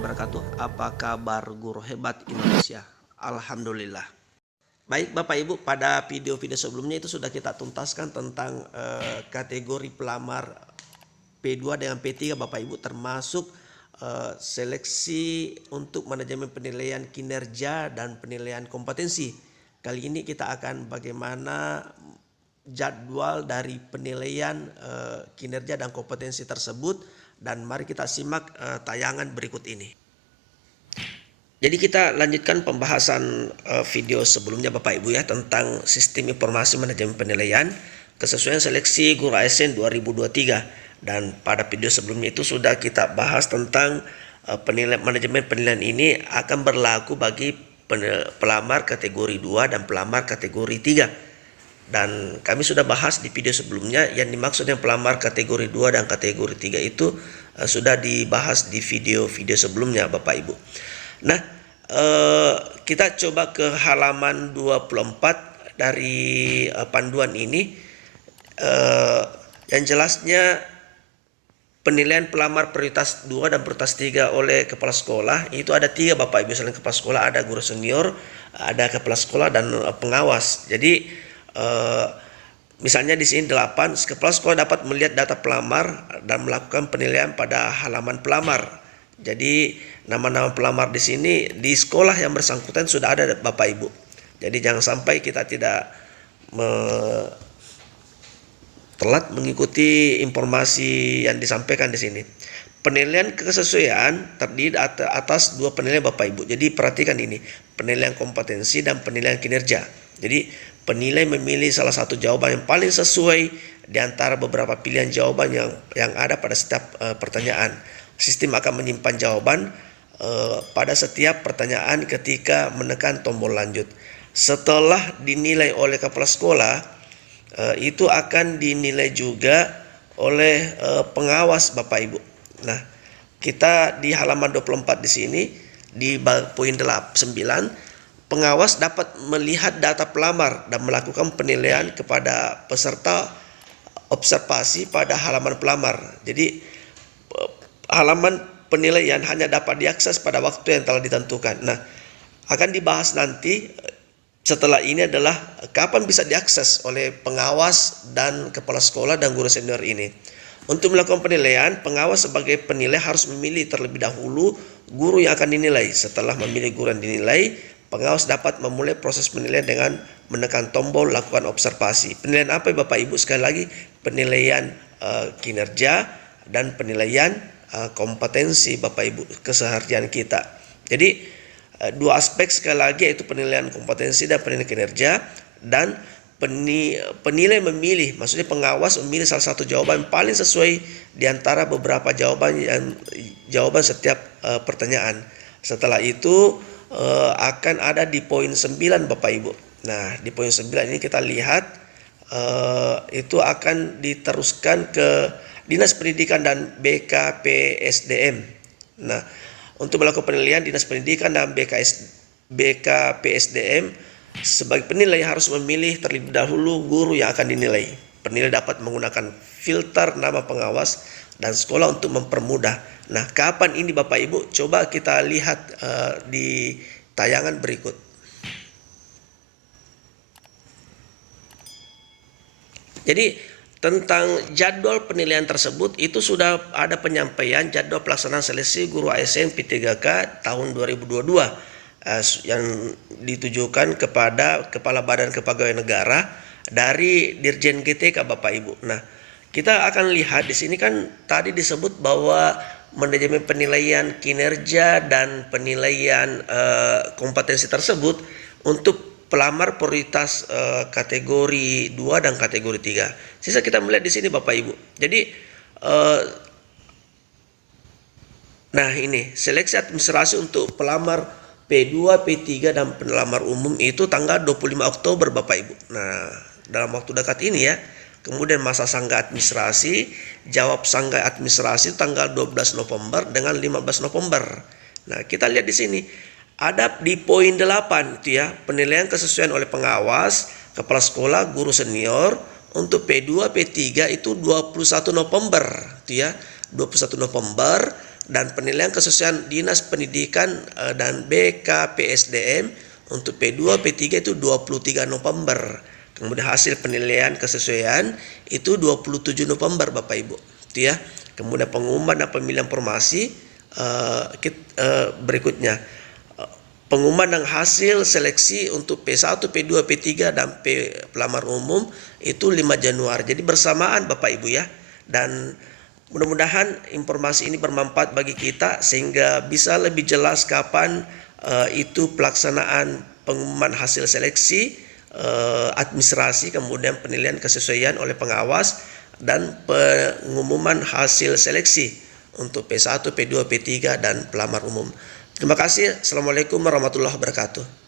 wabarakatuh. Apa kabar guru hebat Indonesia? Alhamdulillah. Baik Bapak Ibu, pada video-video sebelumnya itu sudah kita tuntaskan tentang kategori pelamar P2 dengan P3 Bapak Ibu, termasuk seleksi untuk manajemen penilaian kinerja dan penilaian kompetensi. Kali ini kita akan bagaimana jadwal dari penilaian kinerja dan kompetensi tersebut, dan mari kita simak tayangan berikut ini. Jadi kita lanjutkan pembahasan video sebelumnya Bapak Ibu ya, tentang sistem informasi manajemen penilaian kesesuaian seleksi guru ASN 2023, dan pada video sebelumnya itu sudah kita bahas tentang manajemen penilaian ini akan berlaku bagi pelamar kategori 2 dan pelamar kategori 3. Dan kami sudah bahas di video sebelumnya, yang dimaksud yang pelamar kategori 2 dan kategori 3 itu sudah dibahas di video-video sebelumnya Bapak Ibu. Nah, kita coba ke halaman 24 dari panduan ini. Yang jelasnya penilaian pelamar prioritas 2 dan prioritas 3 oleh kepala sekolah itu ada 3 Bapak Ibu. Selain kepala sekolah ada guru senior, ada kepala sekolah dan pengawas. Jadi misalnya di sini 8, kepala sekolah dapat melihat data pelamar dan melakukan penilaian pada halaman pelamar. Jadi nama-nama pelamar di sini di sekolah yang bersangkutan sudah ada Bapak Ibu. Jadi jangan sampai kita tidak telat mengikuti informasi yang disampaikan di sini. Penilaian kesesuaian terdiri atas 2 penilaian Bapak Ibu. Jadi perhatikan ini, penilaian kompetensi dan penilaian kinerja. Jadi penilai memilih salah satu jawaban yang paling sesuai di antara beberapa pilihan jawaban yang ada pada setiap pertanyaan. Sistem akan menyimpan jawaban pada setiap pertanyaan ketika menekan tombol lanjut. Setelah dinilai oleh kepala sekolah, itu akan dinilai juga oleh pengawas Bapak Ibu. Nah, kita di halaman 24 di sini di poin 9, pengawas dapat melihat data pelamar dan melakukan penilaian kepada peserta observasi pada halaman pelamar. Jadi halaman penilaian hanya dapat diakses pada waktu yang telah ditentukan. Nah, akan dibahas nanti setelah ini adalah kapan bisa diakses oleh pengawas dan kepala sekolah dan guru senior ini. Untuk melakukan penilaian, pengawas sebagai penilai harus memilih terlebih dahulu guru yang akan dinilai. Setelah memilih guru yang dinilai, pengawas dapat memulai proses penilaian dengan menekan tombol lakukan observasi. Penilaian apa Bapak Ibu? Sekali lagi, penilaian kinerja dan penilaian kompetensi Bapak Ibu keseharian kita. Jadi 2 aspek sekali lagi, yaitu penilaian kompetensi dan penilaian kinerja, dan penilai memilih, maksudnya pengawas memilih salah satu jawaban paling sesuai di antara beberapa jawaban setiap pertanyaan. Setelah itu akan ada di poin 9 Bapak Ibu. Nah, di poin 9 ini kita lihat itu akan diteruskan ke Dinas Pendidikan dan BKPSDM. Nah, untuk melakukan penilaian, Dinas Pendidikan dan BKPSDM sebagai penilai harus memilih terlebih dahulu guru yang akan dinilai. Penilai dapat menggunakan filter nama pengawas dan sekolah untuk mempermudah. Nah, kapan ini Bapak Ibu? Coba kita lihat di tayangan berikut. Jadi tentang jadwal penilaian tersebut itu sudah ada penyampaian jadwal pelaksanaan seleksi guru ASN P3K tahun 2022 yang ditujukan kepada Kepala Badan Kepegawaian Negara dari Dirjen GTK Bapak Ibu. Nah, kita akan lihat di sini kan tadi disebut bahwa manajemen penilaian kinerja dan penilaian kompetensi tersebut untuk pelamar prioritas kategori 2 dan kategori 3. Sisa kita melihat di sini Bapak Ibu. Jadi nah ini seleksi administrasi untuk pelamar P2, P3 dan pelamar umum itu tanggal 25 Oktober Bapak Ibu. Nah, dalam waktu dekat ini ya. Kemudian masa sanggah administrasi, jawab sanggah administrasi tanggal 12 November dengan 15 November. Nah, kita lihat di sini ada di poin 8 itu ya, penilaian kesesuaian oleh pengawas, kepala sekolah, guru senior untuk P2, P3 itu 21 November itu ya, 21 November dan penilaian kesesuaian Dinas Pendidikan dan BKPSDM untuk P2, P3 itu 23 November. Kemudian hasil penilaian kesesuaian itu 27 November Bapak Ibu. Itu ya. Kemudian pengumuman dan pemilihan formasi berikutnya. Pengumuman dan hasil seleksi untuk P1, P2, P3 dan pelamar umum itu 5 Januari. Jadi bersamaan Bapak Ibu ya. Dan mudah-mudahan informasi ini bermanfaat bagi kita sehingga bisa lebih jelas kapan itu pelaksanaan pengumuman hasil seleksi, administrasi, kemudian penilaian kesesuaian oleh pengawas dan pengumuman hasil seleksi untuk P1, P2, P3 dan pelamar umum. Terima kasih. Assalamualaikum warahmatullahi wabarakatuh.